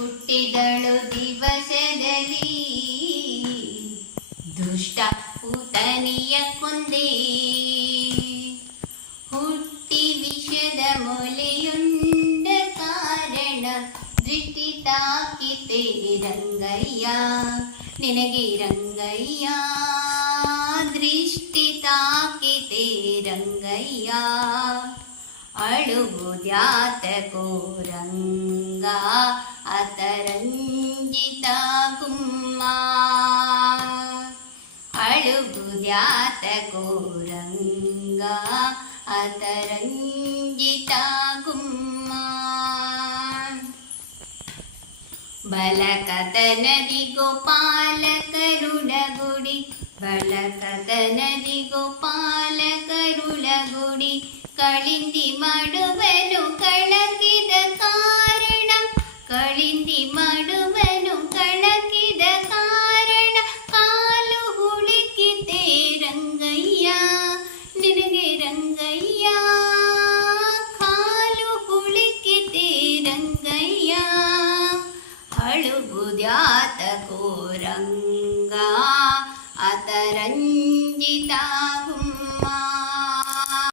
ಹುಟ್ಟಿದಳು ದಿವಸದಲ್ಲಿ. ದುಷ್ಟ ಪುತನಿಯ ಕೊಂದೆ. ಹುಟ್ಟಿ ವಿಷದ ಮೊಲೆಯುಂಡ ಕಾರಣ ದೃಷ್ಟಿ ತಾಕಿತೆ ರಂಗಯ್ಯ. ನಿನಗೆ ರಂಗಯ್ಯ. ದೃಷ್ಟಿ ತಾಕಿತೆ ರಂಗಯ್ಯ. ಅಳುವುದ್ಯಾತಕೋ ರಂಗ. തരഞ്ജിതാകുമ്മ അഴുകുജാത കോരംഗ അതരഞ്ജിതാകുമ്മ ബലകഥനതി ഗോപാലകരുട ഗുടി ബലകഥനതി ഗോപാലകരു ಅಳುವುದ್ಯಾತಕೋ ರಂಗ ಅತರಂಜಿತ ಗುಮ್ಮ